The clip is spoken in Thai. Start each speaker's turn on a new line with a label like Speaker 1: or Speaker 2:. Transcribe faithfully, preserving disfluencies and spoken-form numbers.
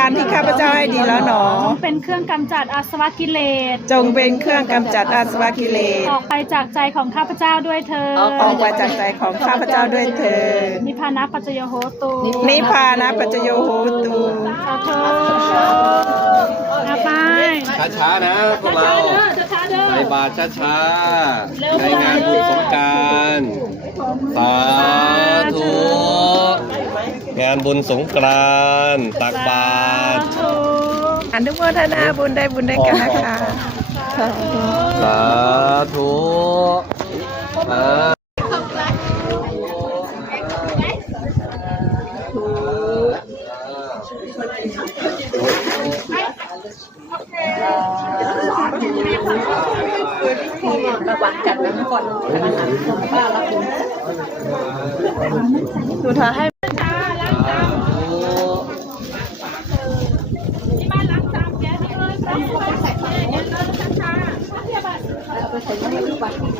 Speaker 1: ำที่ข้าพเจ้าให้ดีแล้วหนอ
Speaker 2: จงเป็นเครื่องกำจัดอาสวะกิเลส
Speaker 1: จงเป็นเครื่องกำจัดอาสวะกิเลส
Speaker 2: ออกไปจากใจของข้าพเจ้าด้วยเถิด
Speaker 1: ออกไปจากใจของข้าพเจ้าด้วยเถิด
Speaker 2: นิพพานะปัจจโยโหตุ
Speaker 1: นิพพานะปัจจโยโหตุ
Speaker 2: สาธุอาไป
Speaker 3: ช้าๆนะพวกเราใส่บาตรช้าๆในงานบุญสงกรานต์สาธุงานบุญสงกรานต์ตักบาตร
Speaker 1: อนุโมทนาบุญได้บุญได้กันนะคะ
Speaker 3: สาธุสา
Speaker 1: ระวังกันนะก่อนป้าละคุณดูเธอให้
Speaker 2: ที่บ้านล้างจานแกนี่เลยไปไปใส่ไปใส่ไปใส่ไปใส่